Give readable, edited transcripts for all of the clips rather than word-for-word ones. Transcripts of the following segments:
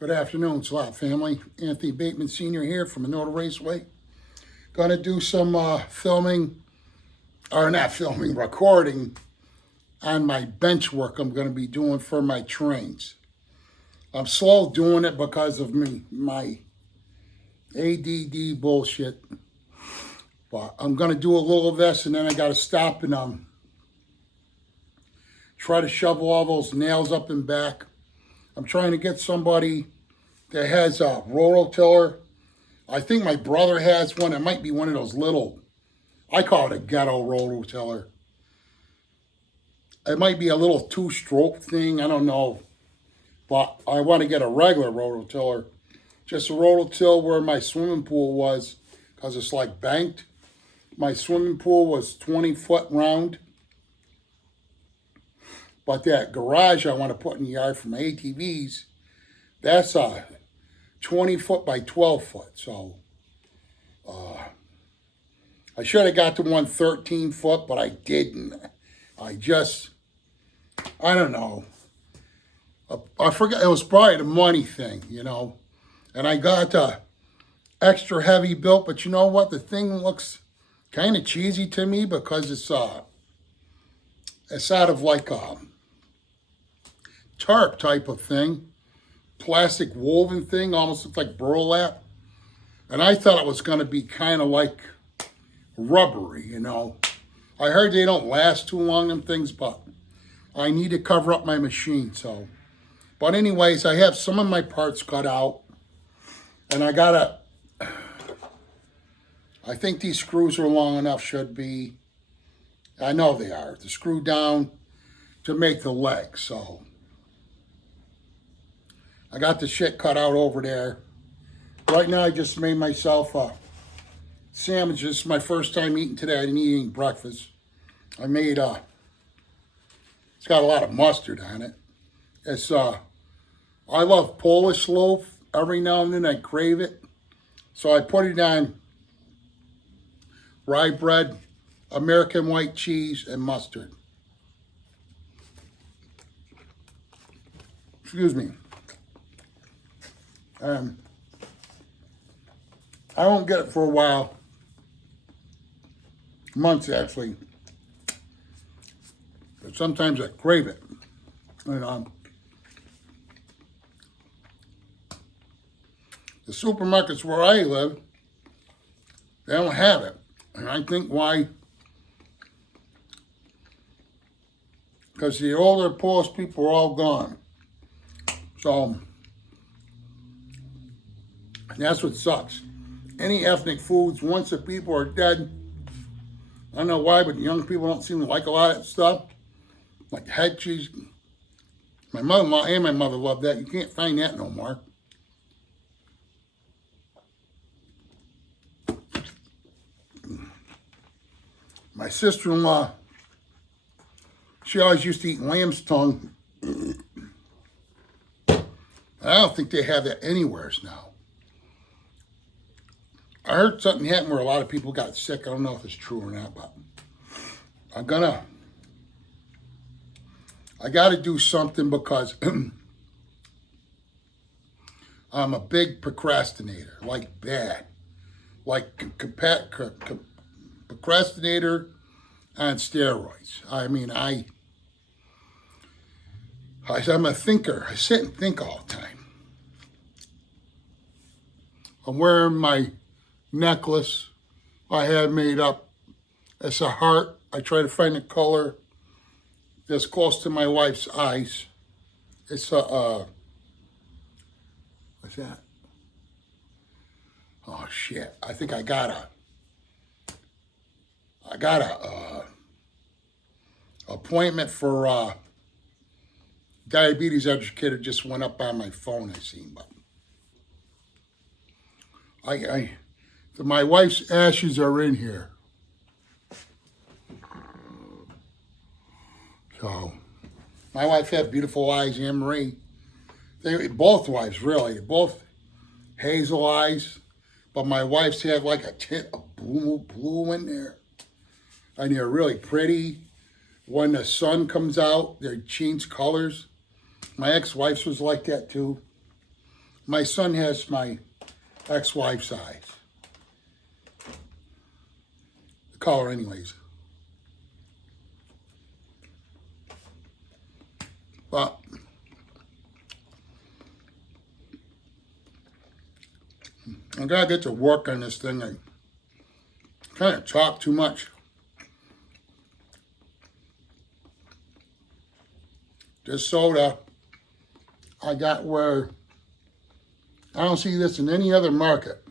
Good afternoon, SWAT family. Anthony Bateman Sr. here from Minota Raceway. Gonna do some recording on my bench work I'm gonna be doing for my trains. I'm slow doing it because of my ADD bullshit. But I'm gonna do a little of this and then I gotta stop and try to shovel all those nails up and back. I'm trying to get somebody that has a rototiller. I think my brother has one. It might be one of those little, I call it a ghetto rototiller. It might be a little two-stroke thing. I don't know. But I want to get a regular rototiller. Just a rototill where my swimming pool was, because it's like banked. My swimming pool was 20 foot round. But that garage I want to put in the yard for my ATVs, that's a 20 foot by 12 foot. So I should have got the one 13 foot, but I didn't. I don't know. I forgot, it was probably the money thing, And I got the extra heavy built, but you know what? The thing looks kind of cheesy to me because it's out of like a tarp type of thing, plastic woven thing, almost looks like burlap. And I thought it was going to be kind of like rubbery, I heard they don't last too long, them things, but I need to cover up my machine, so. But anyways, I have some of my parts cut out, and I think these screws are long enough, should be. I know they are, to screw down to make the legs, so. I got the shit cut out over there. Right now, I just made myself a sandwich. This is my first time eating today. I didn't eat any breakfast. I made, it's got a lot of mustard on it. It's, I love Polish loaf. Every now and then I crave it. So I put it on rye bread, American white cheese, and mustard. Excuse me. I won't get it for a while. Months, actually. But sometimes I crave it. And the supermarkets where I live, they don't have it. And I think why? Because the older Polish people are all gone. So, that's what sucks. Any ethnic foods, once the people are dead, I don't know why, but young people don't seem to like a lot of that stuff. Like head cheese. My mother-in-law and my mother loved that. You can't find that no more. My sister-in-law, she always used to eat lamb's tongue. I don't think they have that anywhere now. I heard something happened where a lot of people got sick. I don't know if it's true or not, but I got to do something because I'm a big procrastinator, like bad. Like procrastinator on steroids. I mean, I'm a thinker. I sit and think all the time. I'm wearing my necklace I had made up. It's a heart. I try to find a color that's close to my wife's eyes. It's a, what's that? Oh shit, I think I got a appointment for diabetes educator just went up on my phone I seen, but my wife's ashes are in here. So, my wife had beautiful eyes, Anne Marie. Both wives, really. Both hazel eyes. But my wife's had like a tint of blue in there. And they're really pretty. When the sun comes out, they change colors. My ex-wife's was like that too. My son has my ex-wife's size. The color anyways. But I gotta get to work on this thing. I kind of talk too much. This soda I got where I don't see this in any other market.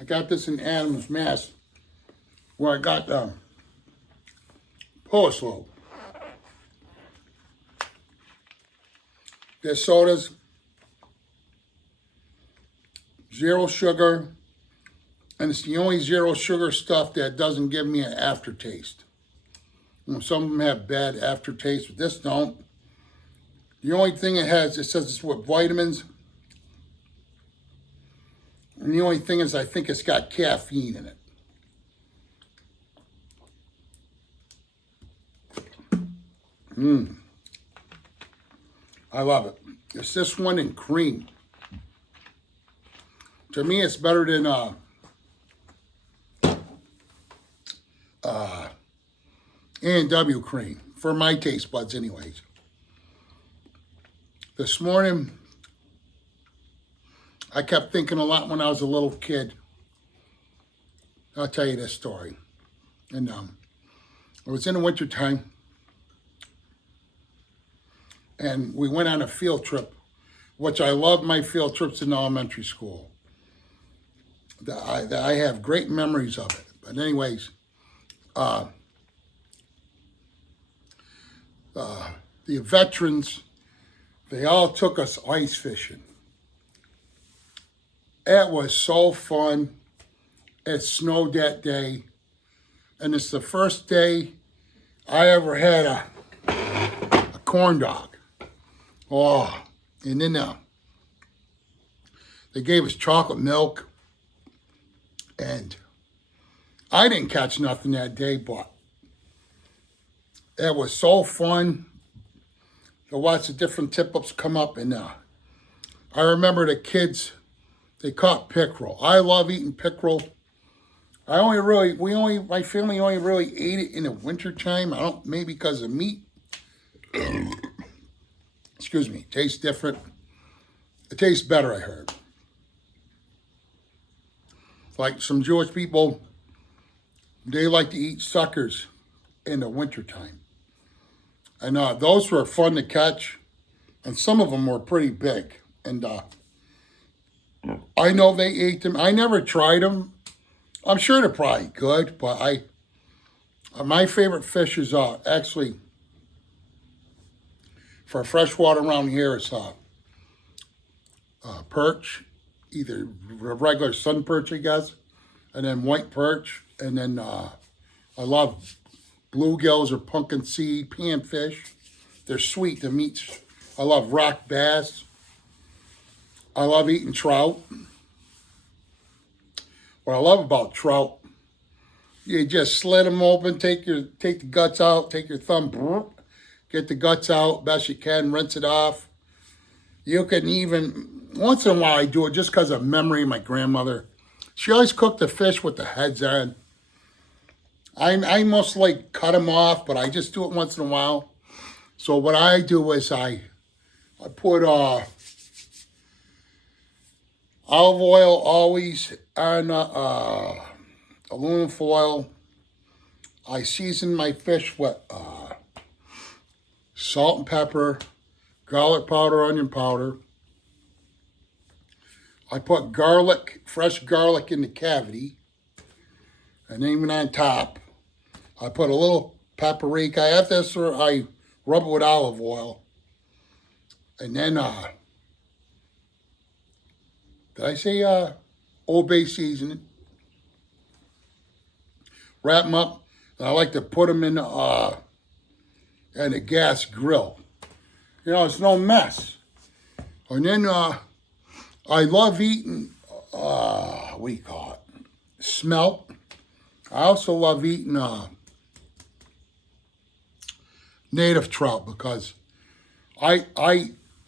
I got this in Adams, Mass, where I got Pull-a-Slope. This soda's zero sugar, and it's the only zero sugar stuff that doesn't give me an aftertaste. You know, some of them have bad aftertaste, but this don't. The only thing it has, it says it's with vitamins. And the only thing is, I think it's got caffeine in it. I love it. It's this one in cream. To me, it's better than A&W cream, for my taste buds anyways. This morning, I kept thinking a lot when I was a little kid. I'll tell you this story. And it was in the wintertime, and we went on a field trip, which I love my field trips in elementary school. I have great memories of it. But anyways, the veterans, they all took us ice fishing. It was so fun. It snowed that day. And it's the first day I ever had a corn dog. Oh, and then they gave us chocolate milk. And I didn't catch nothing that day, but it was so fun to watch the different tip-ups come up. And I remember the kids, they caught pickerel. I love eating pickerel. My family only really ate it in the wintertime. Maybe because of meat. Excuse me, it tastes different. It tastes better, I heard. Like some Jewish people, they like to eat suckers in the wintertime. And those were fun to catch. And some of them were pretty big. And I know they ate them. I never tried them. I'm sure they're probably good, but my favorite fish is actually, for freshwater around here, it's perch, either regular sun perch, I guess, and then white perch, and then I love bluegills or pumpkin seed, panfish. They're sweet, the meats. I love rock bass. I love eating trout. What I love about trout, you just slit them open, take the guts out, take your thumb, get the guts out best you can, rinse it off. You can even, once in a while I do it just because of memory of my grandmother. She always cooked the fish with the heads on. I mostly cut them off, but I just do it once in a while. So what I do is I put olive oil always on aluminum foil. I season my fish with salt and pepper, garlic powder, onion powder. I put garlic, fresh garlic in the cavity, and even on top, I put a little paprika. After this, I rub it with olive oil, and then did I say Old Bay seasoning? Wrap them up. And I like to put them in a gas grill. You know, it's no mess. And then I love eating, what do you call it? Smelt. I also love eating native trout because I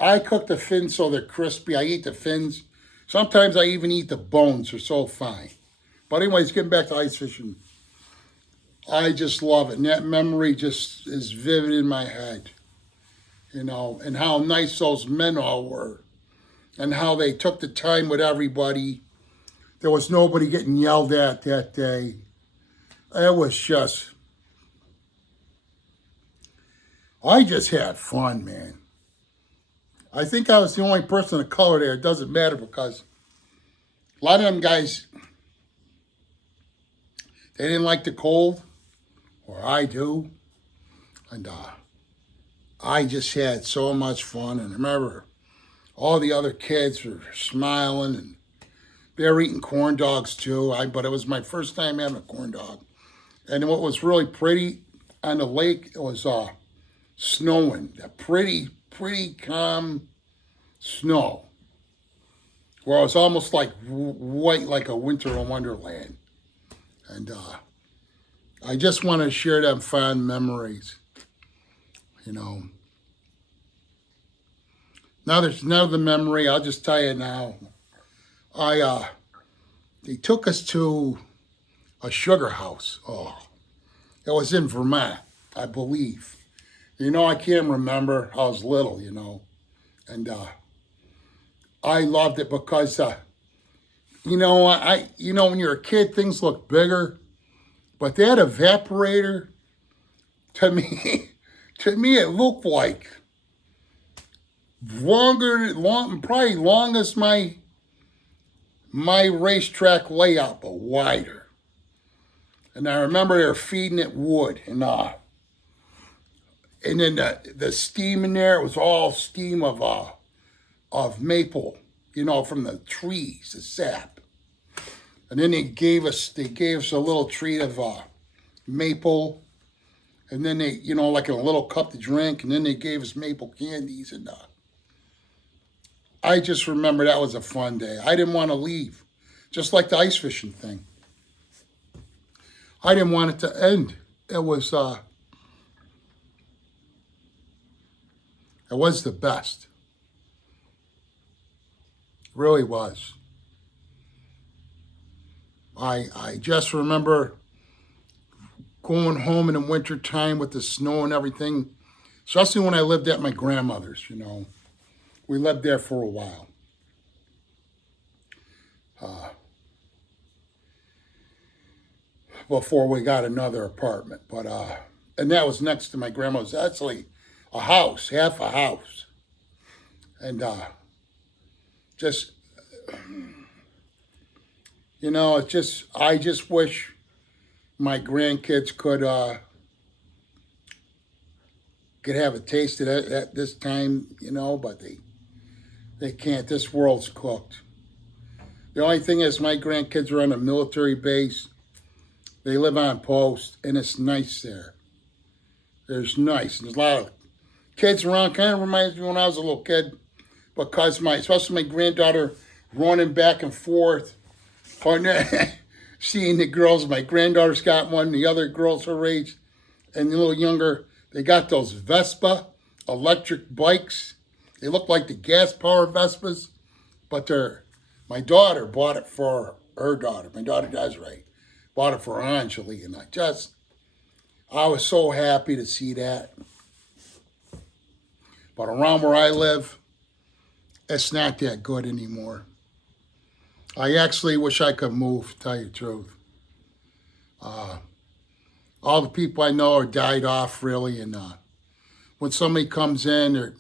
I cook the fins so they're crispy. I eat the fins. Sometimes I even eat the bones. They're so fine. But anyways, getting back to ice fishing. I just love it. And that memory just is vivid in my head. You know, and how nice those men all were. And how they took the time with everybody. There was nobody getting yelled at that day. It was just, I just had fun, man. I think I was the only person of color there. It doesn't matter because a lot of them guys, they didn't like the cold, or I do. And I just had so much fun. And I remember all the other kids were smiling and they were eating corn dogs too. But it was my first time having a corn dog. And what was really pretty on the lake, it was snowing. A pretty calm snow. Where it was almost like white, like a winter wonderland. And I just want to share them fond memories. You know. Now there's another memory. I'll just tell you now. They took us to a sugar house. Oh, it was in Vermont, I believe. You know, I can't remember. I was little, you know. And I loved it because, you know, when you're a kid, things look bigger. But that evaporator, to me, it looked like probably long as my racetrack layout, but wider. And I remember they were feeding it wood, and then the steam in there, it was all steam of maple, you know, from the trees, the sap. And then they gave us a little treat of maple, and then they, you know, like in a little cup to drink, and then they gave us maple candies, and I just remember that was a fun day. I didn't want to leave, just like the ice fishing thing. I didn't want it to end. It was the best. It really was. I just remember going home in the wintertime with the snow and everything, especially when I lived at my grandmother's, you know. We lived there for a while. Before we got another apartment. But and that was next to my grandma's. Actually a house, half a house. And just, you know, I just wish my grandkids could have a taste of it at this time, you know, but they can't. This world's cooked. The only thing is my grandkids are on a military base. They live on post, and it's nice there. There's nice. There's a lot of kids around. Kind of reminds me when I was a little kid, because especially my granddaughter running back and forth, seeing the girls. My granddaughter's got one. The other girls her age, and a little younger, they got those Vespa electric bikes. They look like the gas-powered Vespas, but my daughter bought it for her daughter. My daughter does right. Bought it for Anjali, and I was so happy to see that. But around where I live, it's not that good anymore. I actually wish I could move, to tell you the truth. All the people I know are died off, really, and when somebody comes in,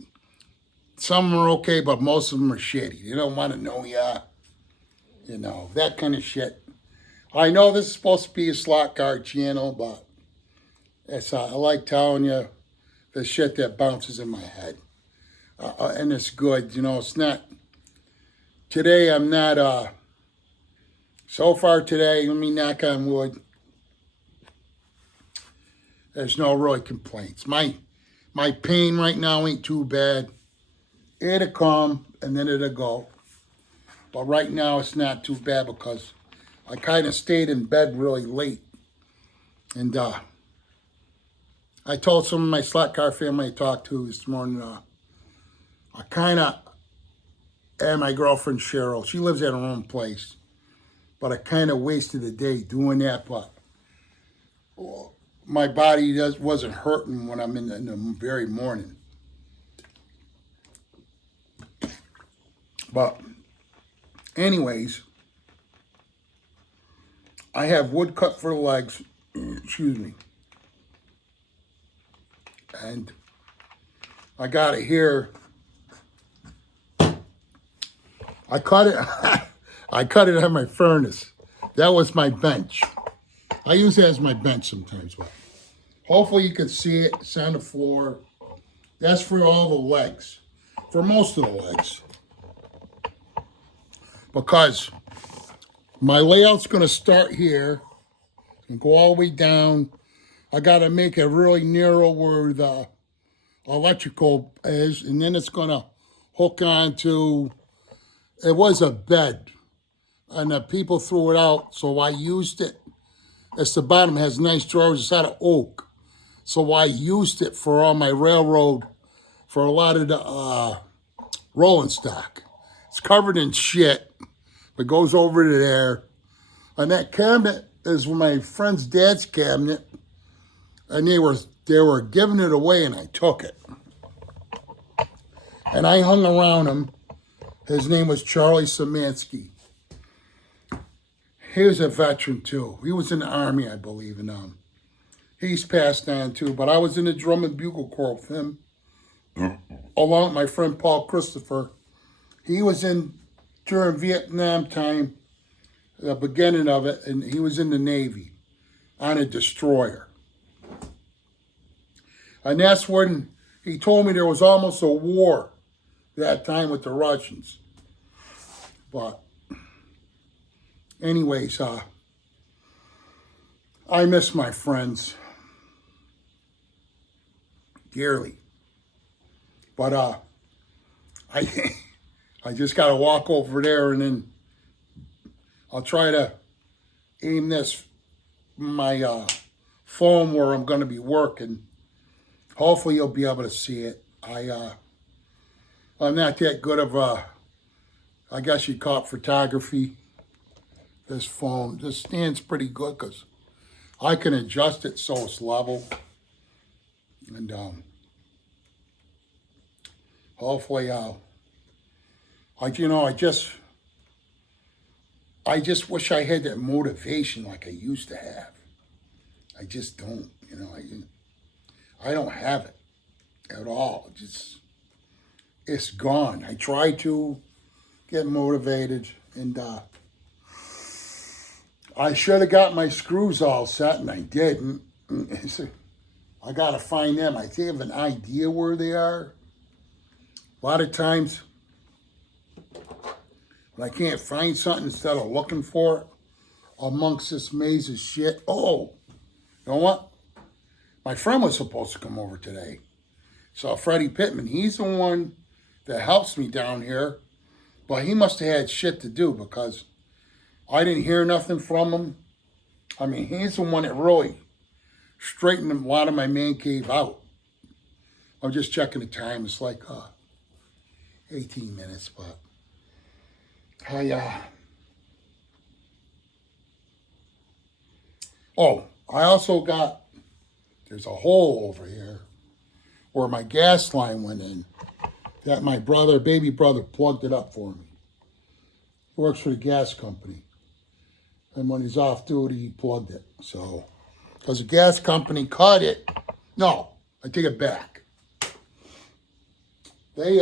some are okay, but most of them are shitty. They don't want to know ya, you know, that kind of shit. I know this is supposed to be a slot card channel, but I like telling you the shit that bounces in my head. And it's good, you know, it's not, today I'm not, so far today, let me knock on wood, there's no really complaints. My pain right now ain't too bad. It'll come and then it'll go. But right now it's not too bad because I kind of stayed in bed really late. And I told some of my slot car family I talked to this morning, I kind of, and my girlfriend Cheryl, she lives at her own place, but I kind of wasted the day doing that, but my body wasn't hurting when I'm in the very morning. But anyways, I have wood cut for the legs, excuse me, and I got it here. I cut it. I cut it on my furnace. That was my bench. I use it as my bench sometimes, but hopefully you can see it. It's on the floor. That's for all the legs, for most of the legs, because my layout's going to start here and go all the way down. I got to make it really narrow where the electrical is, and then it's going to hook onto, it was a bed, and the people threw it out, so I used it. It's the bottom, has nice drawers, it's out of oak. So I used it for all my railroad, for a lot of the rolling stock. It's covered in shit, but goes over to there. And that cabinet is my friend's dad's cabinet, and they were giving it away, and I took it. And I hung around him. His name was Charlie Szymanski. He was a veteran too. He was in the Army, I believe, and he's passed on too. But I was in the Drum and Bugle Corps with him, along with my friend Paul Christopher. He was in during Vietnam time, the beginning of it, and he was in the Navy on a destroyer. And that's when he told me there was almost a war that time with the Russians. But anyways, I miss my friends dearly. But I just got to walk over there, and then I'll try to aim my phone where I'm going to be working. Hopefully you'll be able to see it. I'm not that good of I guess you'd call it photography. This stand's pretty good because I can adjust it so it's level. And hopefully I just wish I had that motivation like I used to have. I just don't, I don't have it at all. It's gone. I try to get motivated, and I should have got my screws all set, and I didn't. I got to find them. I have an idea where they are. A lot of times, when I can't find something, instead of looking for it amongst this maze of shit. Oh, you know what? My friend was supposed to come over today. So Freddie Pittman, he's the one that helps me down here. But he must have had shit to do because I didn't hear nothing from him. I mean, he's the one that really straightened a lot of my man cave out. I'm just checking the time. It's like 18 minutes, but I also got, there's a hole over here where my gas line went in that my baby brother plugged it up for me. He works for the gas company. And when he's off duty, he plugged it. So, because the gas company cut it. No, I take it back. They,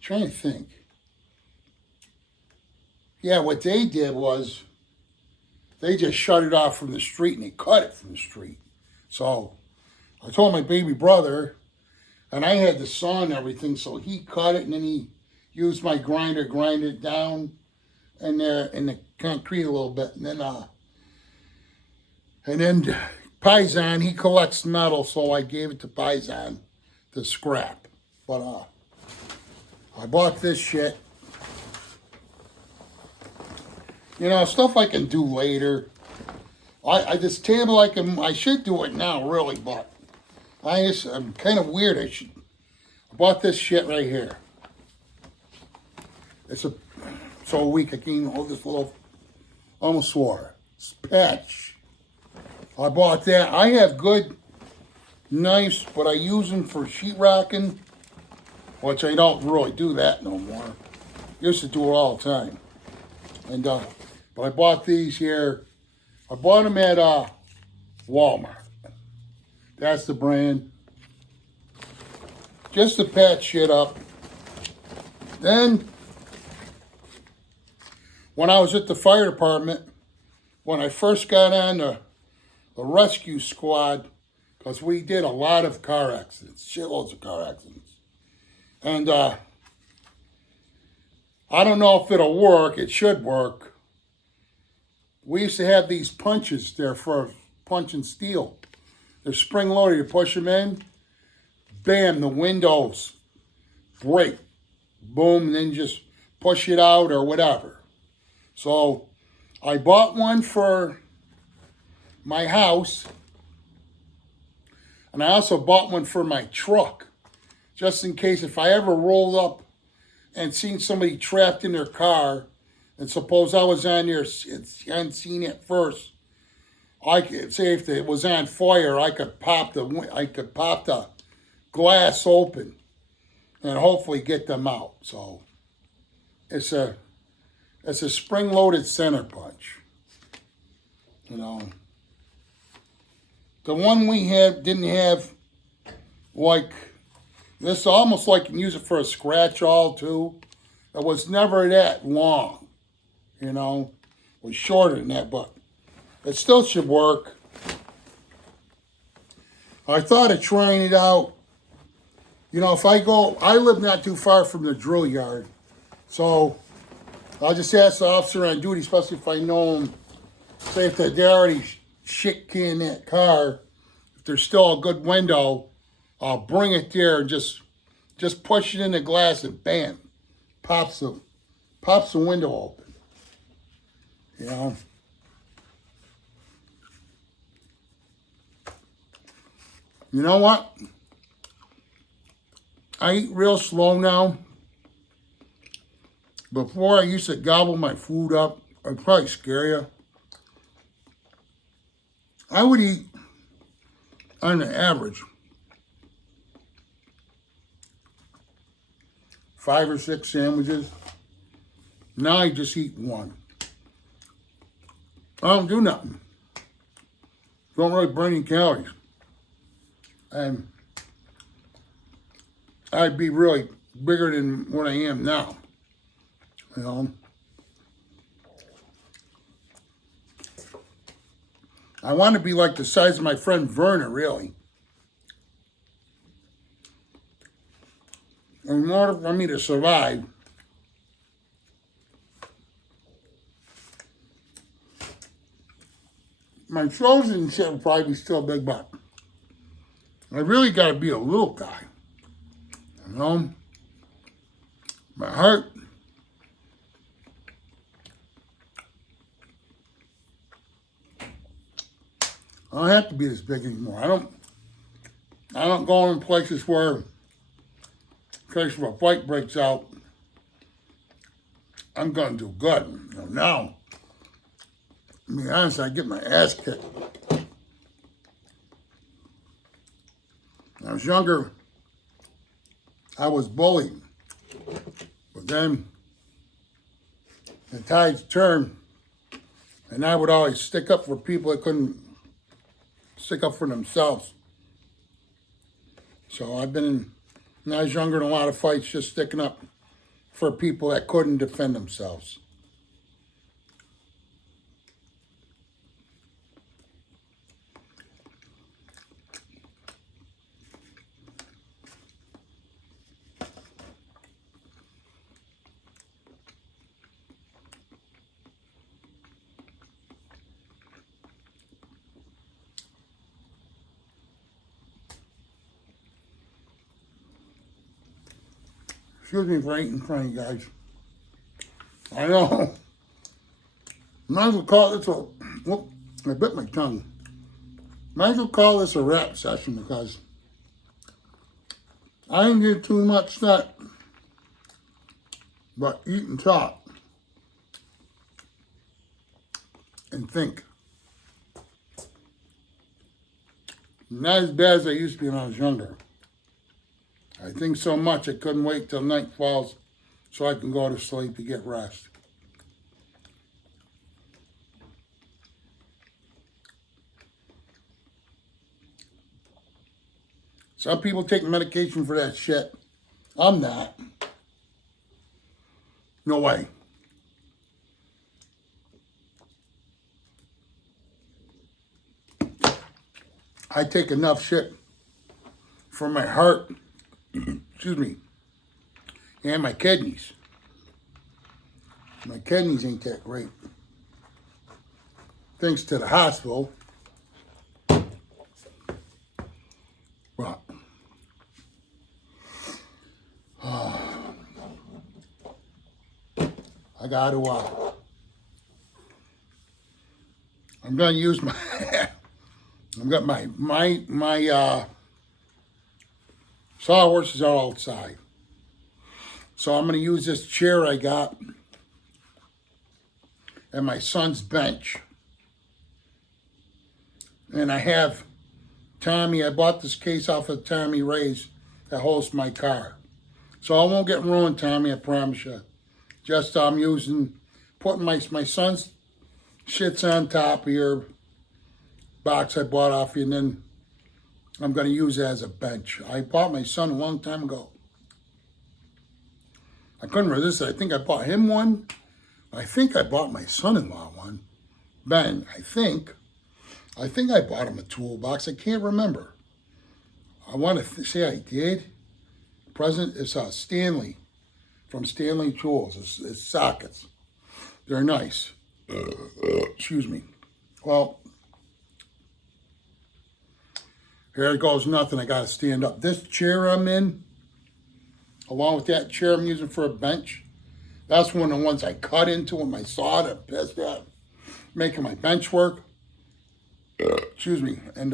trying to think. Yeah, what they did was they just shut it off from the street, and they cut it from the street. So I told my baby brother, and I had the saw and everything, so he cut it, and then he used my grinder, grind it down in the concrete a little bit, and then Paisan, he collects metal, so I gave it to Paisan to scrap. But I bought this shit. Stuff I can do later. This table I should do it now, really, but I'm kind of weird. I bought this shit right here. It's so weak I can't even hold this little, almost swore. It's patch. I bought that. I have good knives, but I use them for sheetrocking, which I don't really do that no more. Used to do it all the time. And but I bought these here. I bought them at Walmart. That's the brand. Just to patch shit up. Then, when I was at the fire department, when I first got on the rescue squad, because we did a lot of car accidents, shitloads of car accidents. And I don't know if it'll work. It should work. We used to have these punches there for punching steel. They're spring loaded. You push them in, bam, the windows break. Boom, and then just push it out or whatever. So I bought one for my house, and I also bought one for my truck, just in case if I ever rolled up and seen somebody trapped in their car, and suppose I was on there and seen it first, I could say if it was on fire, I could pop the glass open and hopefully get them out. So it's a spring-loaded center punch. You know, the one we had didn't have like this. Almost like you can use it for a scratch all too. It was never that long. You know, it was shorter than that, but it still should work. I thought of trying it out. You know, if I live not too far from the drill yard, so I'll just ask the officer on duty, especially if I know him, say if they're already shit can that car, if there's still a good window, I'll bring it there and just push it in the glass and bam, pops the window open. You know. You know what? I eat real slow now. Before I used to gobble my food up. I'd probably scare you. I would eat, on the average, 5 or 6 sandwiches. Now I just eat one. I don't do nothing. Don't really burn any calories. And I'd be really bigger than what I am now. You know? I want to be like the size of my friend Verna, really. In order for me to survive, my shoulders and shit will probably be still big, but I really got to be a little guy. You know? My heart, I don't have to be this big anymore. I don't go in places where, in case if a fight breaks out, I'm going to do good. You know, now, to be honest, I get my ass kicked. When I was younger, I was bullied. But then the tides turned, and I would always stick up for people that couldn't stick up for themselves. So I've been in, when I was younger, in a lot of fights, just sticking up for people that couldn't defend themselves. Excuse me for eating in front of you guys. I know. Might as well call this a, whoop, I bit my tongue. Might as well call this a rap session because I didn't get too much that, but eat and talk and think. Not as bad as I used to be when I was younger. I think so much I couldn't wait till night falls so I can go to sleep to get rest. Some people take medication for that shit. I'm not. No way. I take enough shit for my heart, excuse me, and my kidneys. My kidneys ain't that great. Thanks to the hospital. But I got to, I'm going to use my, I've got my sawhorses are outside. So I'm going to use this chair I got at my son's bench. And I have Tommy, I bought this case off of Tommy Ray's that holds my car. So I won't get ruined, Tommy, I promise you. Just I'm putting my son's shits on top of your box I bought off you, and then I'm going to use it as a bench. I bought my son a long time ago. I couldn't resist it. I think I bought him one. I think I bought my son-in-law one. Ben, I think I bought him a toolbox. I can't remember. I want to say I did. Present is Stanley from Stanley Tools. It's sockets. They're nice. Excuse me. Well, here goes nothing. I got to stand up. This chair I'm in, along with that chair I'm using for a bench, that's one of the ones I cut into with my saw that pissed at, making my bench work. Excuse me. And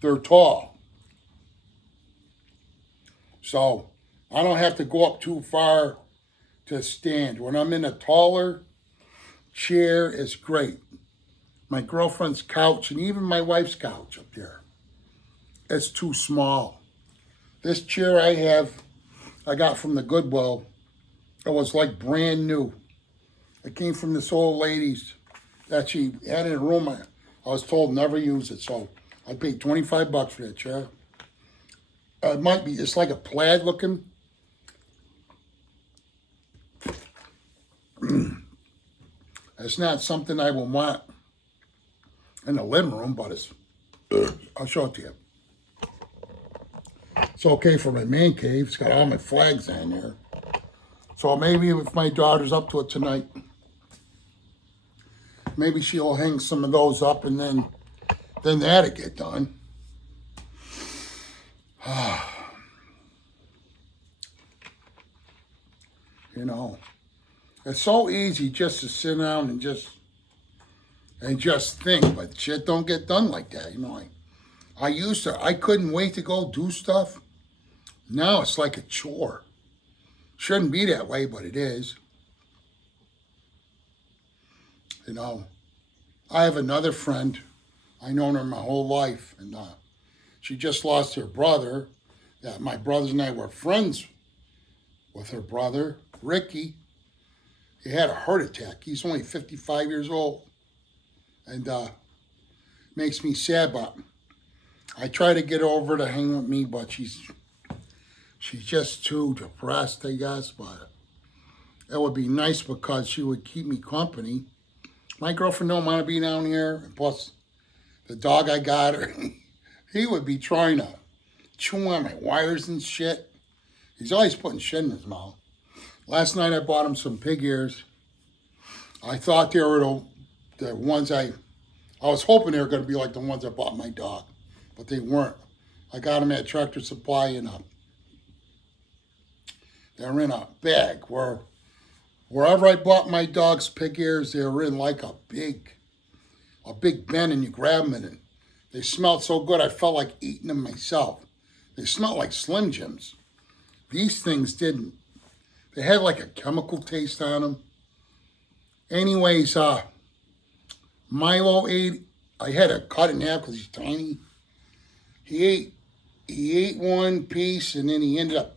they're tall. So I don't have to go up too far to stand. When I'm in a taller chair, it's great. My girlfriend's couch and even my wife's couch up there, it's too small. This chair I got from the Goodwill. It was like brand new. It came from this old lady's that she had in a room. I was told never use it, so I paid $25 for that chair. It might be, it's like a plaid looking. It's not something I will want in the living room, but it's, I'll show it to you. It's okay for my man cave. It's got all my flags on there. So maybe if my daughter's up to it tonight, maybe she'll hang some of those up and then that'll get done. You know, it's so easy just to sit down and just think, but shit don't get done like that. You know, I couldn't wait to go do stuff. Now it's like a chore. Shouldn't be that way, but it is. You know, I have another friend. I known her my whole life, and she just lost her brother. That my brothers and I were friends with her brother, Ricky. He had a heart attack. He's only 55 years old, and makes me sad. But I try to get over to hang with me, but she's just too depressed, I guess. But it would be nice because she would keep me company. My girlfriend don't want to be down here, and plus the dog I got her, he would be trying to chew on my wires and shit. He's always putting shit in his mouth. Last night I bought him some pig ears. I thought they were the ones I was hoping they were going to be like the ones I bought my dog, but they weren't. I got them at Tractor Supply and they're in a bag wherever I bought my dog's pig ears, they were in like a big bin, and you grab them and they smelled so good I felt like eating them myself. They smelled like Slim Jims. These things didn't. They had like a chemical taste on them. Anyways, Milo ate. I had to cut it in half because he's tiny. He ate one piece and then he ended up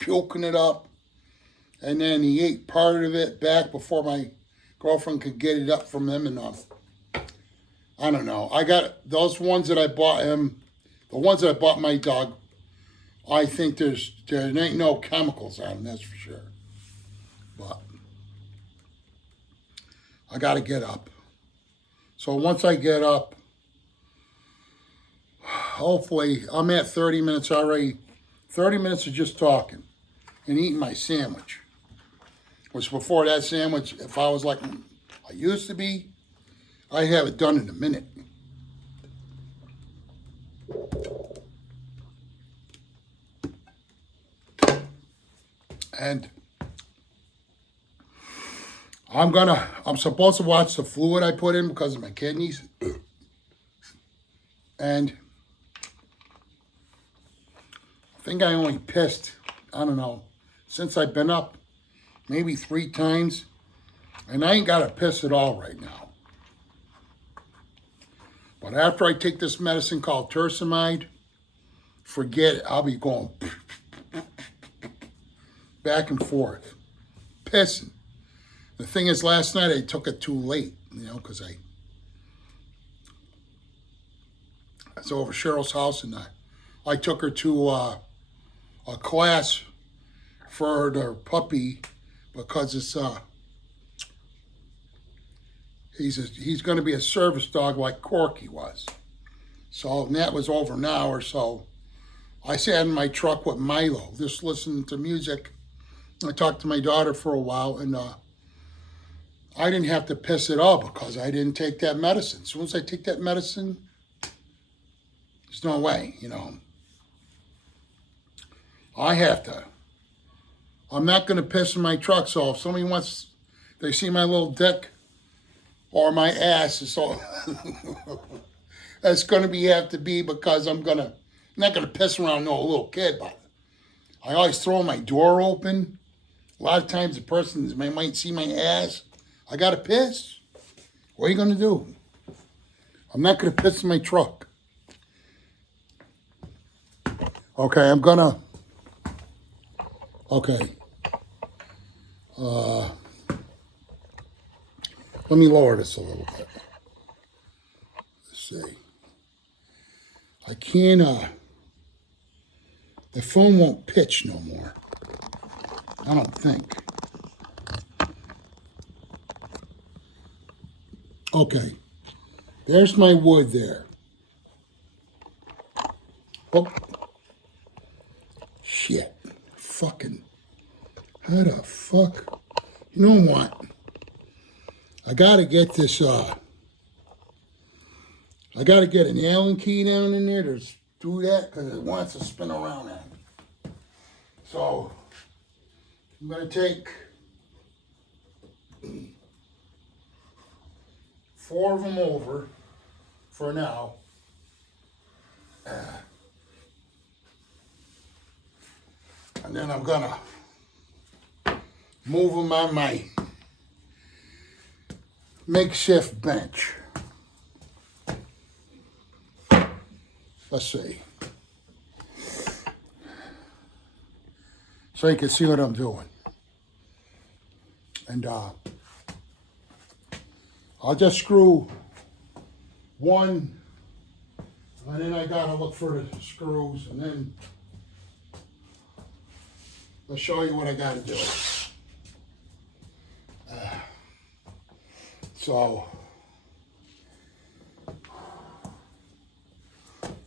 puking it up. And then he ate part of it back before my girlfriend could get it up from him. And I don't know. I got those ones that I bought him. The ones that I bought my dog. I think there ain't no chemicals on them, that's for sure. But I got to get up. So once I get up, hopefully, I'm at 30 minutes already. 30 minutes of just talking and eating my sandwich. Which before that sandwich, if I was like I used to be, I'd have it done in a minute. And I'm supposed to watch the fluid I put in because of my kidneys. And I think I only pissed, I don't know, since I've been up, maybe 3 times. And I ain't got to piss at all right now. But after I take this medicine called tercimide, forget it. I'll be going back and forth, pissing. The thing is, last night I took it too late, because I was over Cheryl's house and I took her to a class for their puppy because it's he's going to be a service dog like Corky was. So and that was over an hour. So I sat in my truck with Milo, just listening to music. I talked to my daughter for a while, and I didn't have to piss at all because I didn't take that medicine. As soon as I take that medicine, there's no way, I have to. I'm not going to piss in my truck, so if somebody they see my little dick or my ass, so that's going to have to be because I'm not going to piss around no little kid, but I always throw my door open. A lot of times the person might see my ass. I got to piss. What are you going to do? I'm not going to piss in my truck. Okay, I'm going to... Okay. Let me lower this a little bit. Let's see. I can't... The phone won't pitch no more. I don't think. Okay. There's my wood there. Oh. Shit. Fucking. How the fuck? You know what? I gotta get this, I gotta get an Allen key down in there to do that because it wants to spin around at me. So, I'm gonna take 4 of them over for now. And then I'm gonna move them on my makeshift bench. Let's see. So you can see what I'm doing. And I'll just screw one, and then I gotta look for the screws, and then I'll show you what I gotta do. So,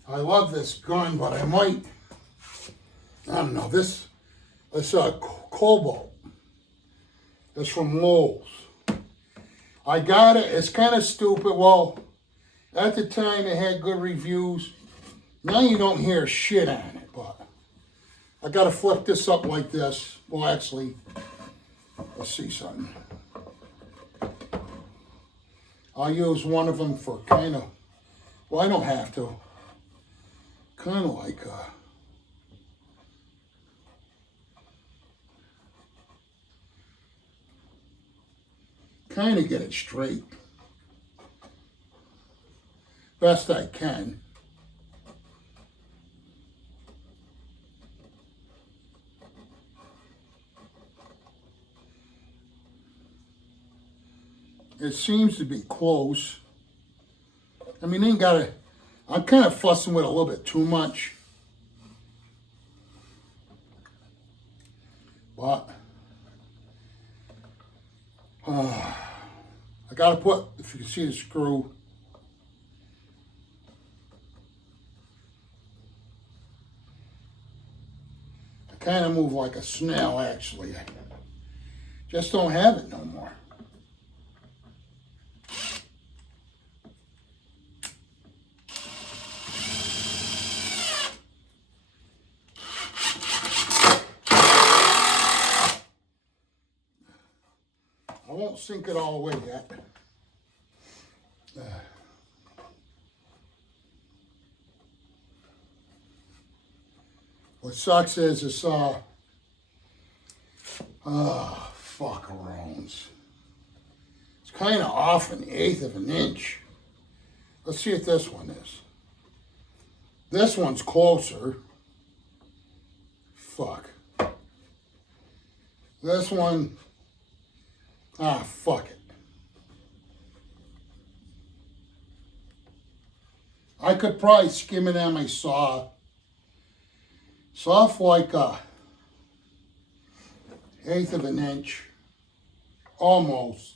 I love this gun, but I might, I don't know, this Cobalt. It's from Lowe's. I got it, it's kind of stupid. Well, at the time it had good reviews. Now you don't hear shit on it, but I gotta flip this up like this. Well, actually, let's see something. I'll use one of them for kind of, well, I don't have to. Kind of like kind of get it straight. Best I can. It seems to be close. I mean, ain't gotta, I'm kind of fussing with it a little bit too much. But, I gotta put, if you can see the screw, I kind of move like a snail, actually. I just don't have it no more. I won't sink it all the way yet. What sucks is it's fuckaroons. It's kind of off 1/8 of an inch. Let's see what this one is. This one's closer. Fuck. This one, fuck it. I could probably skim it on my saw. Soft like a 1/8 of an inch. Almost.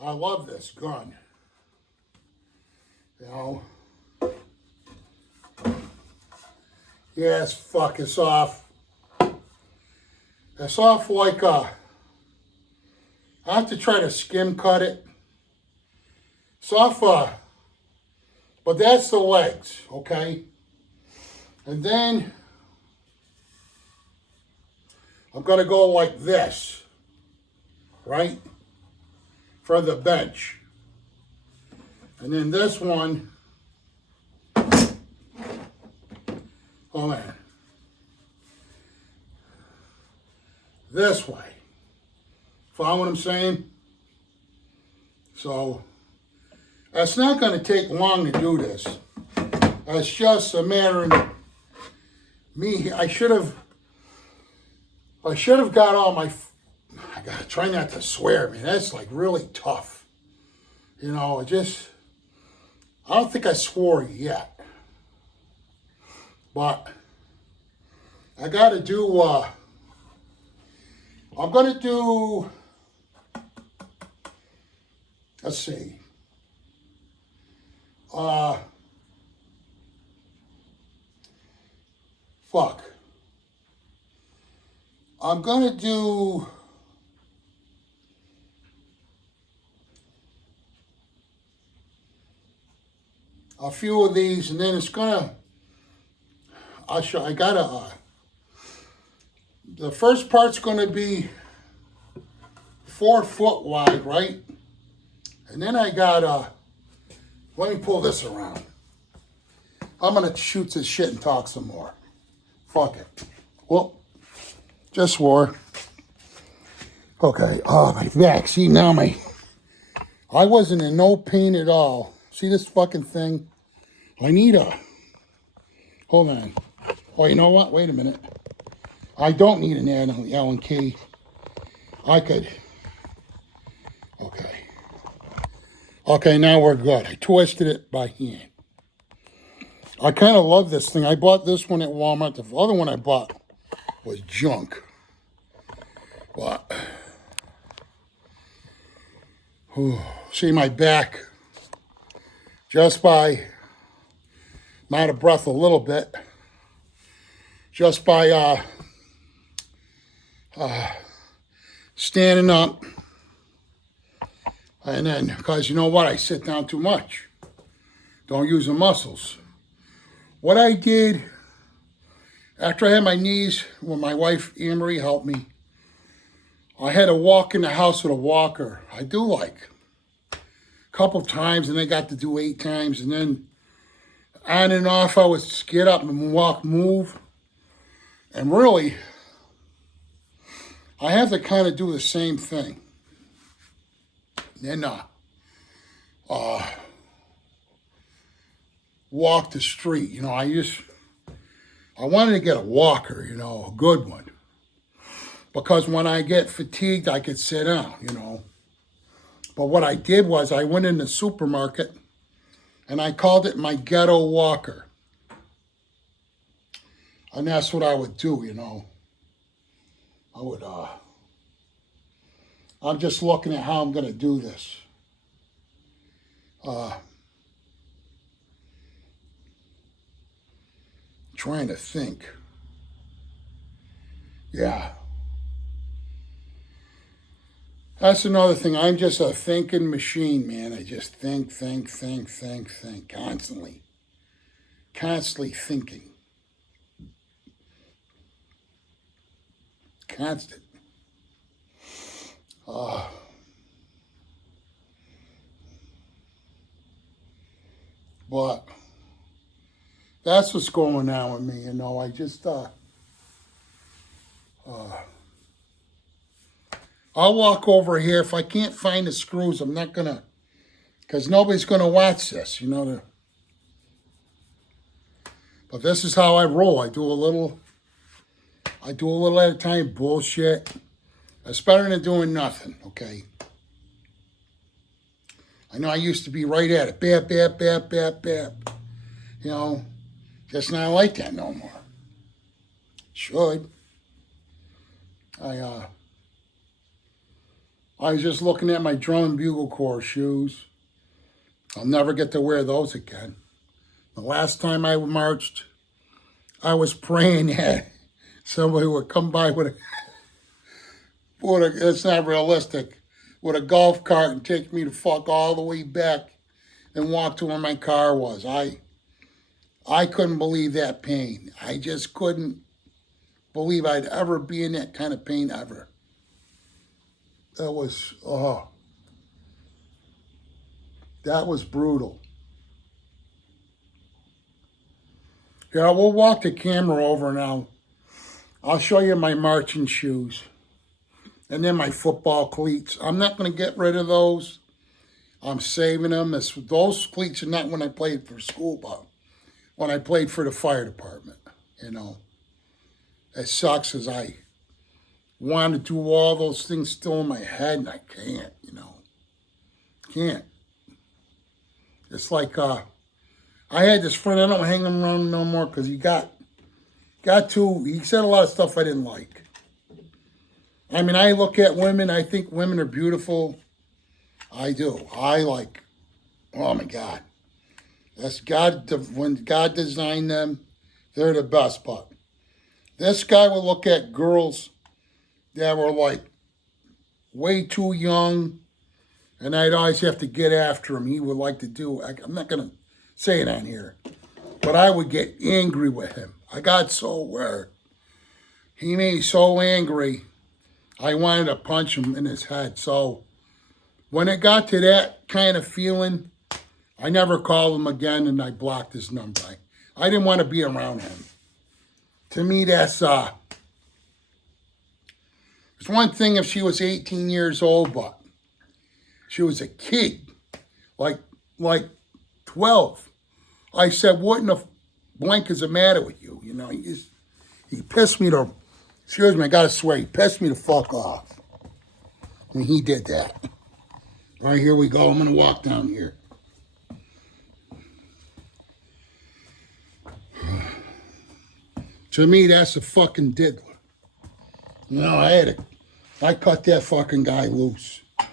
I love this gun. You know. Yes, fuck, it's off. It's off like I have to try to skim cut it. It's off, but that's the legs, okay? And then I'm gonna go like this, right? For the bench. And then this one, oh man, this way. Follow what I'm saying? So, it's not going to take long to do this. It's just a matter of me. I should have got all my, I gotta try not to swear, man. That's like really tough. You know, I don't think I swore yet. But I gotta do, I'm gonna do, let's see. Fuck. I'm gonna do a few of these, and then it's gonna, I gotta, the first part's gonna be 4 foot wide, right? And then I got, let me pull this around. I'm gonna shoot this shit and talk some more. Fuck it. Well, just swore. Okay, my back. See, now I wasn't in no pain at all. See this fucking thing? I need hold on. Oh, you know what? Wait a minute. I don't need an Allen key. I could. Okay. Okay, now we're good. I twisted it by hand. I kind of love this thing. I bought this one at Walmart. The other one I bought was junk. But, see my back, just by, I'm out of breath a little bit, just by standing up. And then, because you know what, I sit down too much. Don't use the muscles. What I did, after I had my knees, when my wife, Anne Marie, helped me, I had to walk in the house with a walker. I do like a couple times, and I got to do 8 times, and then on and off I would get up and walk, move, and really I have to kind of do the same thing. Then walk the street. You know, I wanted to get a walker, you know, a good one. Because when I get fatigued, I could sit down, you know. But what I did was I went in the supermarket and I called it my ghetto walker. And that's what I would do, you know. I'm just looking at how I'm going to do this. Trying to think. Yeah. That's another thing. I'm just a thinking machine, man. I just think, constantly. Constantly thinking. Constant. But that's what's going on with me, you know. I just, I'll walk over here. If I can't find the screws, I'm not gonna, because nobody's gonna watch this, you know. But this is how I roll. I do a little at a time, bullshit. It's better than doing nothing, okay? I know I used to be right at it. Bap, bap, bap, bap, bap. You know, just not like that no more. Should. I was just looking at my drum and bugle corps shoes. I'll never get to wear those again. The last time I marched, I was praying that somebody would come by with it's not realistic, with a golf cart and take me to fuck all the way back and walk to where my car was. I couldn't believe that pain. I just couldn't believe I'd ever be in that kind of pain ever. That was brutal. Yeah, we'll walk the camera over now. I'll show you my marching shoes. And then my football cleats. I'm not going to get rid of those. I'm saving them. Those cleats are not when I played for school, but when I played for the fire department, you know. It sucks as I want to do all those things still in my head, and I can't, you know. Can't. It's like, I had this friend, I don't hang him around no more because he he said a lot of stuff I didn't like. I mean, I look at women, I think women are beautiful. I do. Oh my God. That's God, when God designed them, they're the best. But this guy would look at girls that were like way too young, and I'd always have to get after him. He would like to do, I'm not going to say it on here, but I would get angry with him. I got so where he made me so angry, I wanted to punch him in his head. So when it got to that kind of feeling, I never called him again, and I blocked his number. I didn't want to be around him. To me, that's it's one thing if she was 18 years old, but she was a kid, like 12. I said, what in the blank is the matter with you? You know, he pissed me to, excuse me, I gotta swear, he pissed me the fuck off when he did that. All right, here we go. I'm gonna walk down here. To me, that's a fucking diddler. You know, I cut that fucking guy loose. I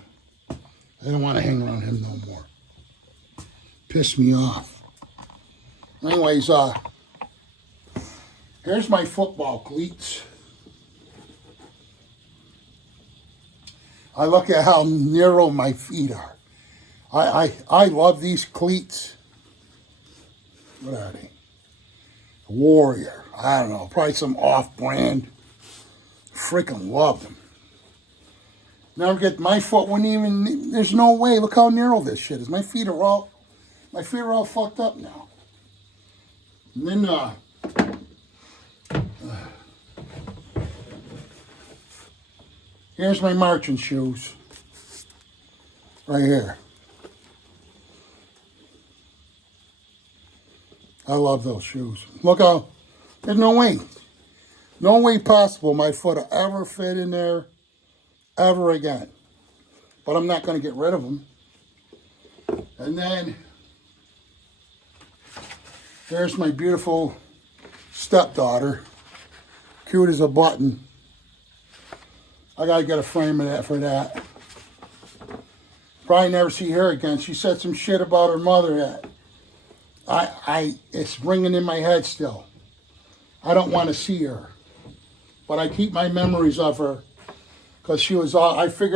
don't want to hang around him no more. Pissed me off. Anyways, here's my football cleats. I look at how narrow my feet are. I love these cleats. What are they? Warrior. I don't know. Probably some off-brand. Freaking love them. Never get, my foot wouldn't even, there's no way. Look how narrow this shit is. My feet are all fucked up now. And then, here's my marching shoes. Right here. I love those shoes. Look how, there's no way possible my foot will ever fit in there ever again. But I'm not going to get rid of them. And then, there's my beautiful stepdaughter. Cute as a button. I got to get a frame of that for that. Probably never see her again. She said some shit about her mother that it's ringing in my head still. I don't want to see her. But I keep my memories of her. Because she was all, I feel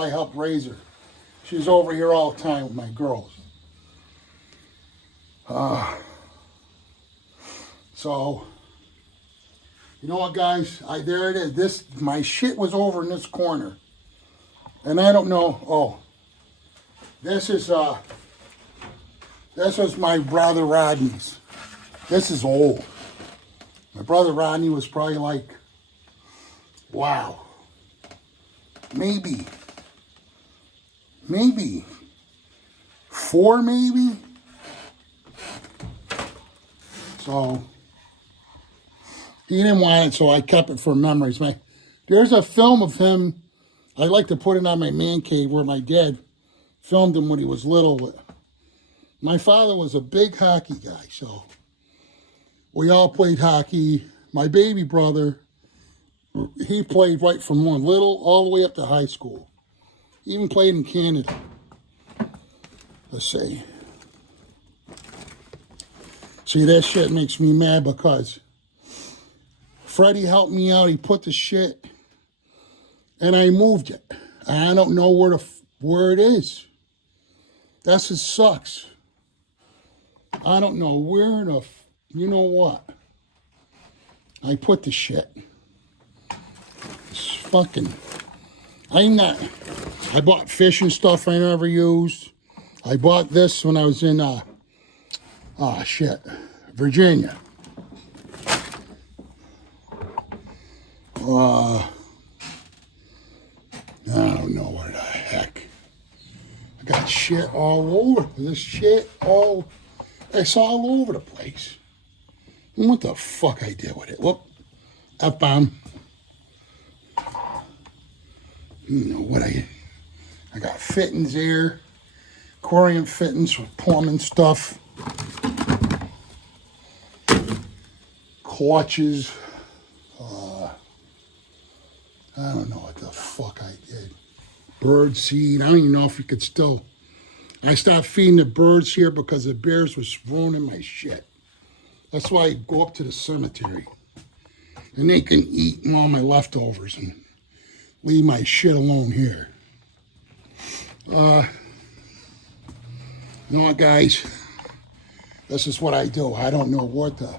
I helped raise her. She's over here all the time with my girls. So, you know what, guys? There it is. My shit was over in this corner. And I don't know. Oh, this was my brother Rodney's. This is old. My brother Rodney was probably like, wow, maybe 4, maybe. So he didn't want it, so I kept it for memories. There's a film of him. I like to put it on my man cave where my dad filmed him when he was little. My father was a big hockey guy, so we all played hockey. My baby brother, he played right from little all the way up to high school. He even played in Canada. Let's see. See, that shit makes me mad because Freddie helped me out. He put the shit, and I moved it. I don't know where it is. That's what sucks. I don't know where you know what? I put the shit. It's fucking, I bought fish and stuff I never used. I bought this when I was in, Virginia. I don't know where the heck. I got shit all over. It's all over the place. What the fuck I did with it? Whoop. F-bomb. You know what I got fittings there. Aquarium fittings for plumbing stuff. Clutches. I don't know what the fuck I did. Bird seed. I don't even know if you could still. I stopped feeding the birds here because the bears was ruining my shit. That's why I go up to the cemetery. And they can eat all my leftovers and leave my shit alone here. You know what, guys? This is what I do. I don't know what the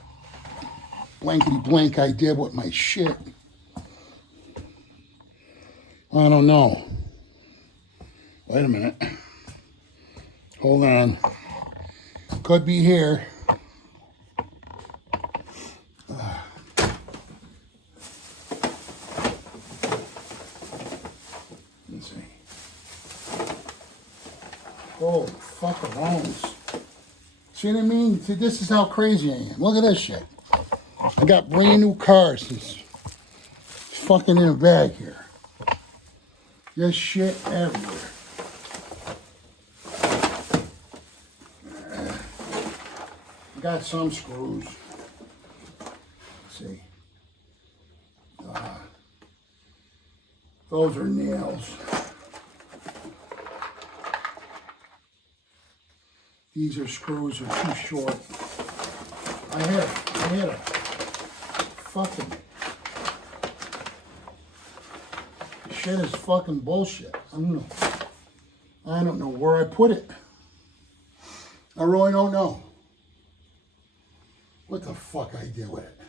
blankety blank I did with my shit. I don't know. Wait a minute. Hold on. Could be here. Let's see. Oh, fuckaroons. See what I mean? See, this is how crazy I am. Look at this shit. I got brand new cars. It's fucking in a bag here. There's shit everywhere. I got some screws. Let's see. Those are nails. These are screws that are too short. I had a fucking shit is fucking bullshit. I don't know where I put it. I really don't know what the fuck I did with it.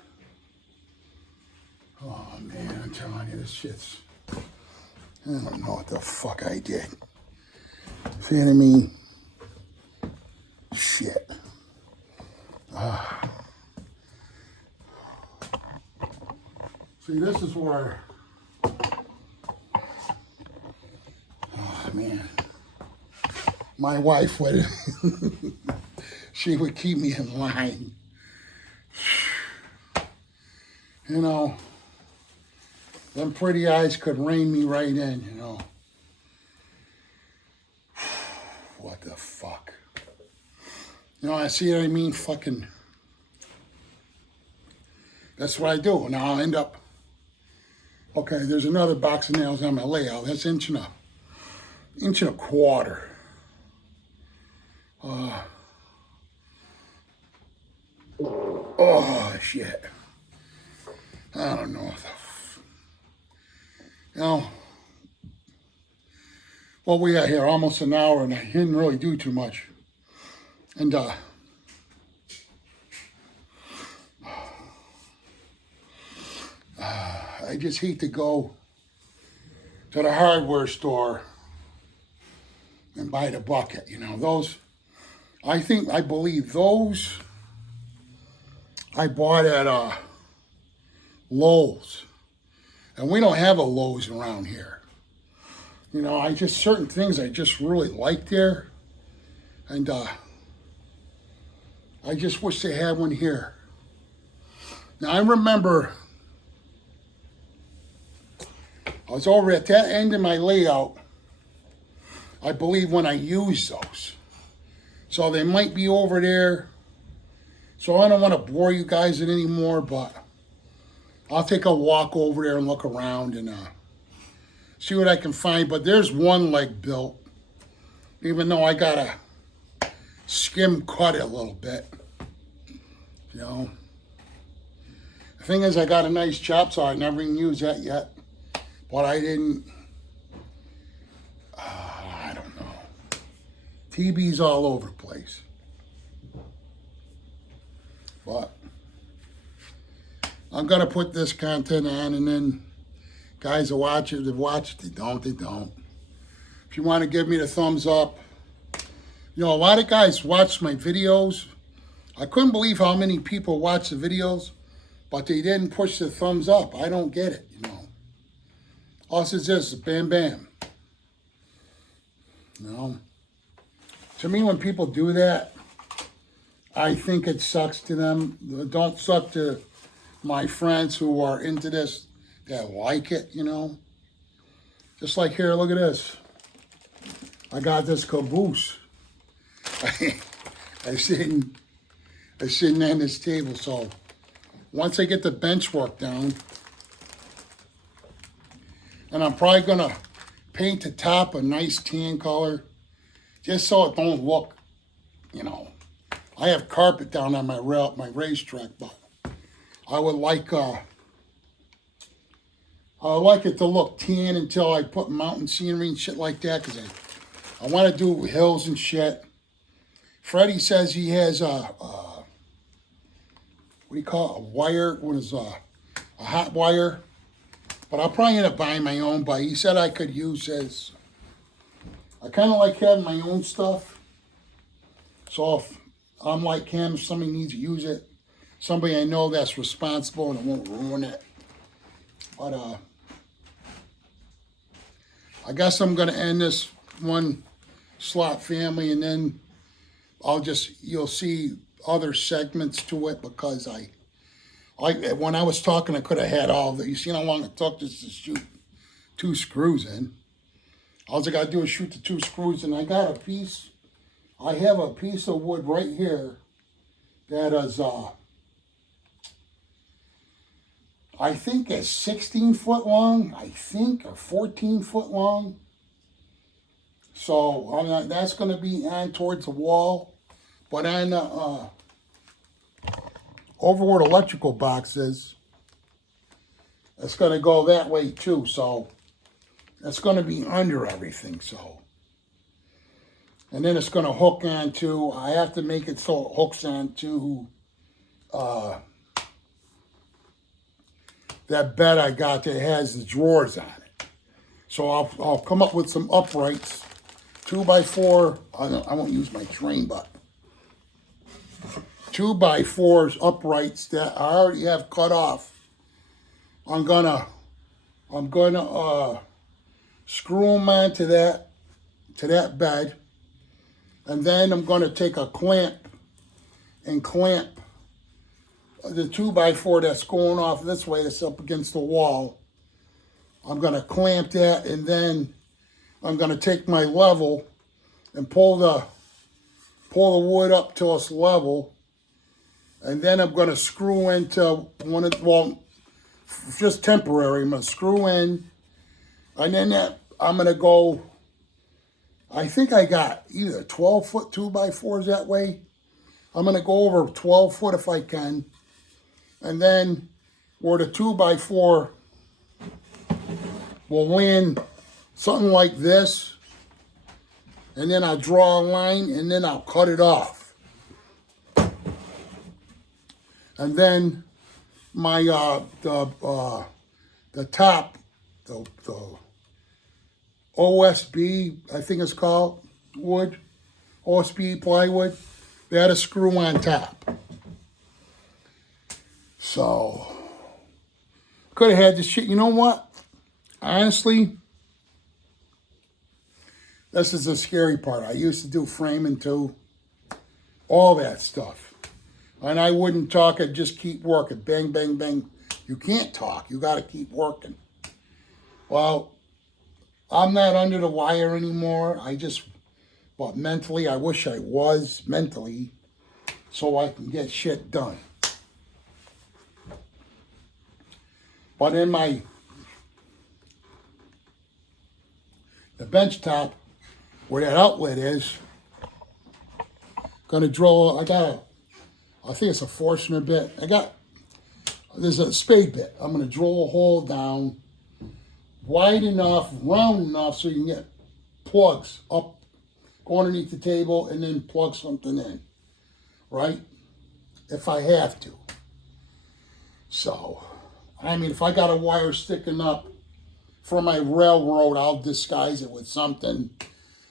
Oh man, I'm telling you, this shit's I don't know what the fuck I did. See what I mean? Shit. See, this is where, oh man, my wife would, she would keep me in line. You know, them pretty eyes could rein me right in, you know. What the fuck? You know, I see what I mean? Fucking, that's what I do. Now I'll end up, okay, there's another box of nails on my layout. That's inch and a quarter. Oh, shit. I don't know. You know, well, we got here almost an hour, and I didn't really do too much. And I just hate to go to the hardware store and buy the bucket. You know, those, I believe those I bought at Lowe's. And we don't have a Lowe's around here. You know, certain things I just really like there. And I just wish they had one here. Now, I remember I was over at that end of my layout, I believe, when I used those. So they might be over there. So I don't want to bore you guys in anymore, but I'll take a walk over there and look around and see what I can find. But there's one leg built, even though I got to skim cut it a little bit. You know, the thing is, I got a nice chop saw. I never even used that yet. But I didn't, I don't know. TB's all over the place. But I'm going to put this content on, and then guys that watch it, they watch it. They don't. If you want to give me the thumbs up. You know, a lot of guys watch my videos. I couldn't believe how many people watch the videos, but they didn't push the thumbs up. I don't get it, you know. All it says is bam, bam. You know, to me, when people do that, I think it sucks to them. It don't suck to my friends who are into this, that like it, you know. Just like here, look at this. I got this caboose. I sitting on this table. So once I get the bench work down, and I'm probably gonna paint the top a nice tan color, just so it don't look, you know. I have carpet down on my racetrack, but I would like it to look tan until I put mountain scenery and shit like that, because I want to do hills and shit. Freddie says he has what do you call it? A wire? What is a hot wire? But I'll probably end up buying my own. But he said I could use his. I kind of like having my own stuff. So if I'm like him, if somebody needs to use it, somebody I know that's responsible and it won't ruin it. But I guess I'm gonna end this one slot family, and then you'll see other segments to it, because when I was talking, I could have had all the, you see how long it took just to shoot 2 screws in. All I gotta do is shoot the 2 screws, and I have a piece of wood right here that is, I think it's 16 foot long, or 14 foot long. So that's gonna be on towards the wall. But on over where the electrical box is, it's going to go that way too. So it's going to be under everything. So, and then it's going to hook onto. I have to make it so it hooks onto that bed I got that has the drawers on it. So I'll come up with some uprights, 2x4. I won't use my train, but 2x4s uprights that I already have cut off. I'm gonna screw them onto that bed, and then I'm gonna take a clamp and clamp the 2x4 that's going off this way, that's up against the wall. I'm gonna clamp that, and then I'm gonna take my level and pull the wood up till it's level, and then I'm gonna screw into one of, well, just temporary. I'm gonna screw in, and then I'm gonna go. I think I got either 12-foot 2x4s that way. I'm gonna go over 12-foot if I can, and then where the 2x4 will land something like this, and then I'll draw a line, and then I'll cut it off. And then my the top, the OSB, I think it's called, wood, OSB plywood, they had a screw on top. So, could have had this shit. You know what? Honestly, this is the scary part. I used to do framing too, all that stuff. And I wouldn't talk, I'd just keep working. Bang, bang, bang. You can't talk. You got to keep working. Well, I'm not under the wire anymore. But mentally, I wish I was mentally, so I can get shit done. But in the bench top, where that outlet is, gonna drill, I think it's a Forstner bit. There's a spade bit. I'm gonna drill a hole down wide enough, round enough, so you can get plugs up, go underneath the table, and then plug something in, right? If I have to. So, I mean, if I got a wire sticking up from my railroad, I'll disguise it with something.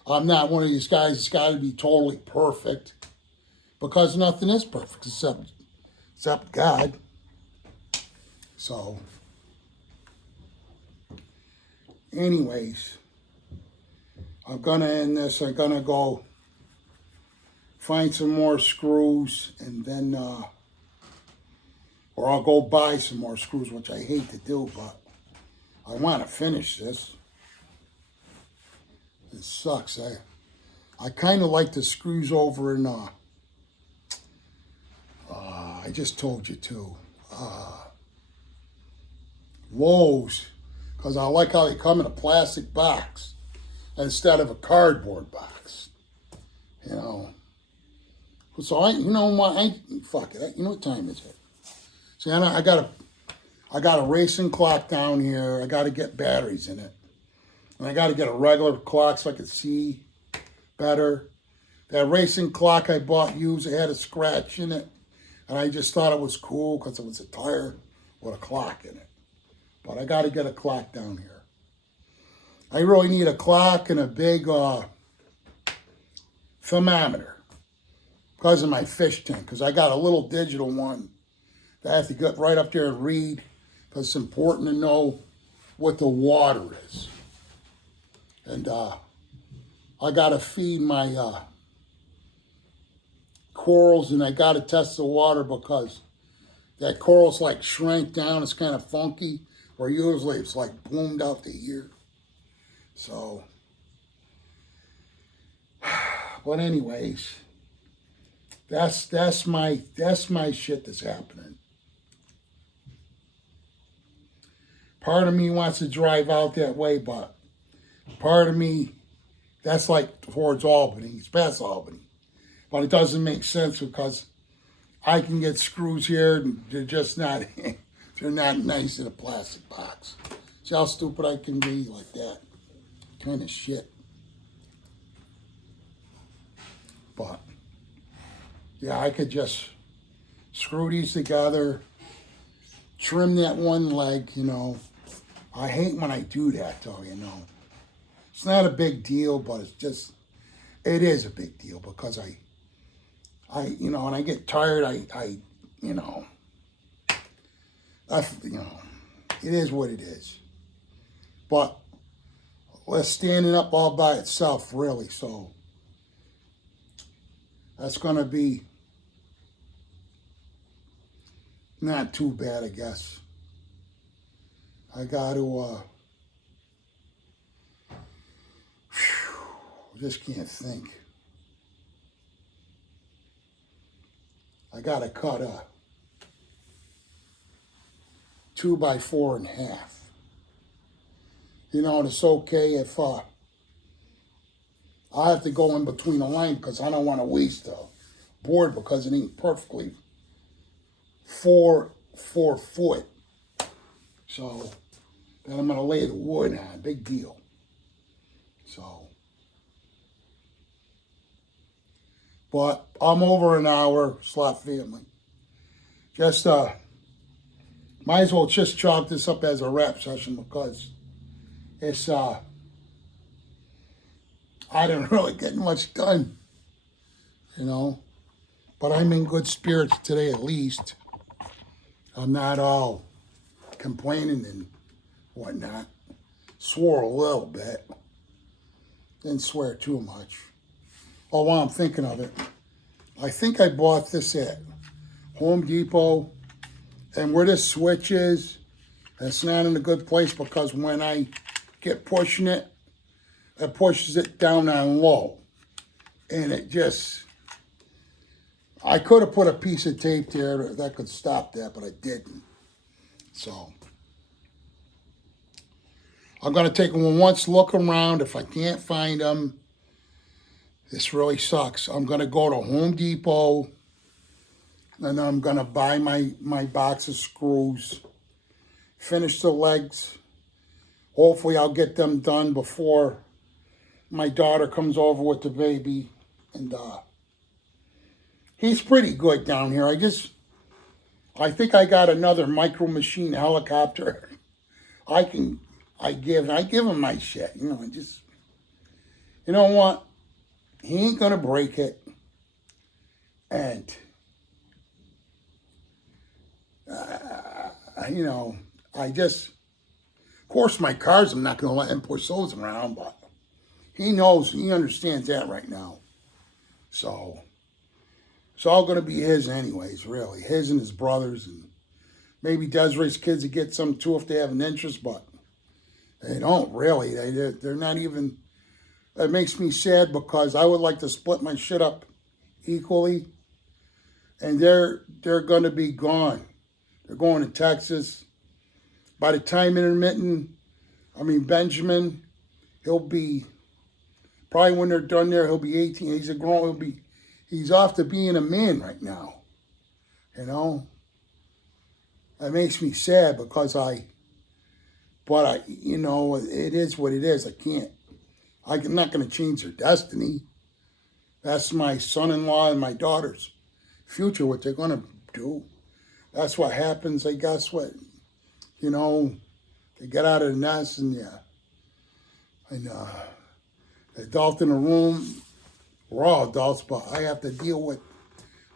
I'm not one of these guys that's got to be totally perfect, because nothing is perfect except God. So, anyways, I'm gonna end this. I'm gonna go find some more screws, and then, or I'll go buy some more screws, which I hate to do, but I want to finish this. It sucks. I kind of like the screws over in, I just told you too, Lowe's, because I like how they come in a plastic box instead of a cardboard box, you know. So you know what, fuck it, you know what time is it? See, I got a racing clock down here. I got to get batteries in it. And I got to get a regular clock so I can see better. That racing clock I bought used, it had a scratch in it. And I just thought it was cool because it was a tire with a clock in it. But I got to get a clock down here. I really need a clock and a big thermometer because of my fish tank. Because I got a little digital one that I have to get right up there and read, because it's important to know what the water is. And I got to feed my corals, and I got to test the water because that coral's like shrank down. It's kind of funky, where usually it's like bloomed out to here. So, but anyways, that's my shit that's happening. Part of me wants to drive out that way, but part of me, that's like towards Albany. It's past Albany. But it doesn't make sense because I can get screws here and they're just not, they're not nice in a plastic box. See how stupid I can be like that? Kind of shit. But, yeah, I could just screw these together, trim that one leg, you know, I hate when I do that, though, you know. It's not a big deal, but it is a big deal because when I get tired, you know, you know, it is what it is. But it's standing up all by itself, really, so that's going to be not too bad, I guess. I got to, just can't think. I got to cut a 2x4.5. You know, and it's okay if I have to go in between the line because I don't want to waste a board because it ain't perfectly 4 foot. So then I'm going to lay the wood on. Big deal. So, but I'm over an hour, Slot Family. Just, might as well just chalk this up as a rap session because it's, I didn't really get much done, you know. But I'm in good spirits today at least. I'm not all complaining and whatnot. Swore a little bit. Didn't swear too much. Oh, while I'm thinking of it, I think I bought this at Home Depot. And where this switch is, it's not in a good place because when I get pushing it, it pushes it down on low. And it just, I could have put a piece of tape there that could stop that, but I didn't. So, I'm going to take them once, look around. If I can't find them, this really sucks. I'm going to go to Home Depot, and I'm going to buy my box of screws, finish the legs. Hopefully, I'll get them done before my daughter comes over with the baby. And he's pretty good down here. I think I got another Micro Machine helicopter. I give him my shit, you know, and just, you know what? He ain't gonna break it. And, you know, of course my cars, I'm not gonna let him push those around, but he understands that right now. So, it's all gonna be his anyways, really. His and his brothers, and maybe Desiree's kids to get some too if they have an interest, but they don't really. They're not even. It makes me sad because I would like to split my shit up equally, and they're going to be gone. They're going to Texas. By the time Benjamin, he'll be probably when they're done there. He'll be 18. He's off to being a man right now. You know, that makes me sad because you know, it is what it is. I'm not going to change their destiny. That's my son-in-law and my daughter's future, what they're going to do. That's what happens, I guess, you know, they get out of the nest and the adult in the room, we're all adults, but I have to deal with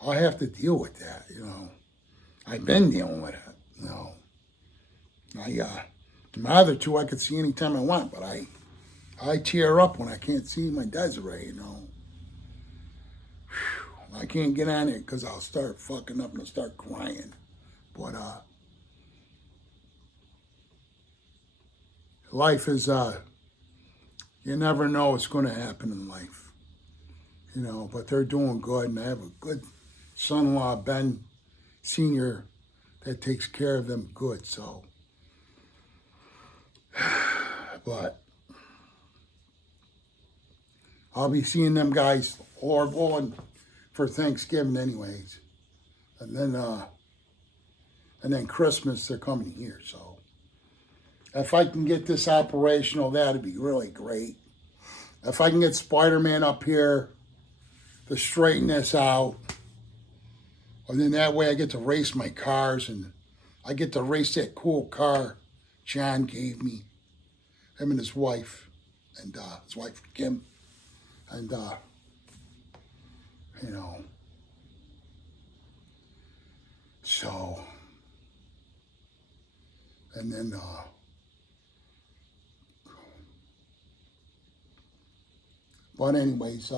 that, you know. I've been dealing with it, you know. My other two I could see anytime I want, but I tear up when I can't see my Desiree, you know. Whew, I can't get on it because I'll start fucking up and I'll start crying. But life is, you never know what's going to happen in life. You know, but they're doing good, and I have a good son-in-law, Ben Sr., that takes care of them good, so. But I'll be seeing them guys all for Thanksgiving anyways. And then Christmas they're coming here, so if I can get this operational, that'd be really great. If I can get Spider-Man up here to straighten this out, and then that way I get to race my cars and I get to race that cool car John gave me, him and his wife Kim, and you know, so, and then but anyways,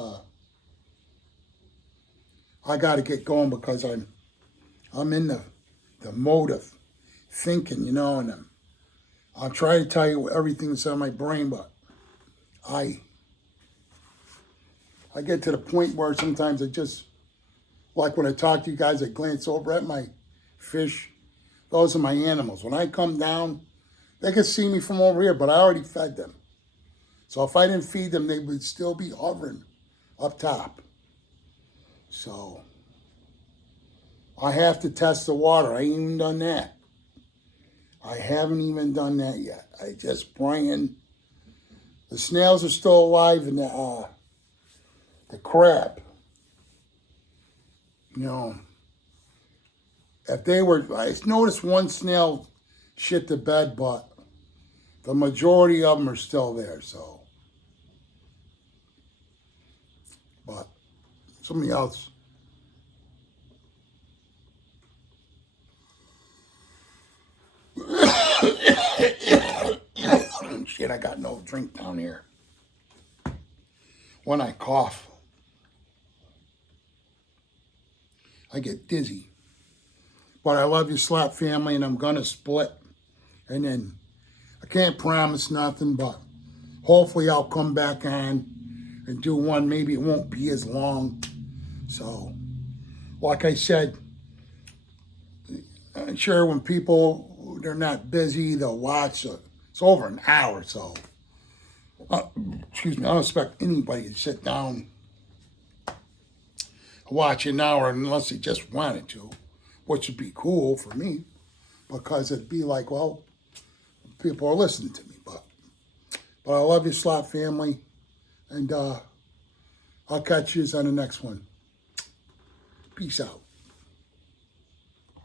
I got to get going because I'm in the mode of thinking, you know, and I'll try to tell you everything that's on my brain, but I get to the point where sometimes I just, like when I talk to you guys, I glance over at my fish. Those are my animals. When I come down, they can see me from over here, but I already fed them. So if I didn't feed them, they would still be hovering up top. So I have to test the water. I ain't even done that. I haven't even done that yet. I just praying. The snails are still alive, and the crab. You know, if they were, I noticed one snail shit the bed, but the majority of them are still there. So, but something else. Shit, I got no drink down here. When I cough, I get dizzy. But I love you, Slap family, and I'm gonna split. And then I can't promise nothing, but hopefully I'll come back on and do one. Maybe it won't be as long. So, like I said, I'm sure when people, they're not busy, they'll watch. It's over an hour, so, excuse me, I don't expect anybody to sit down and watch an hour unless they just wanted to, which would be cool for me, because it'd be like, well, people are listening to me. But I love you, Slot family, and I'll catch you on the next one. Peace out.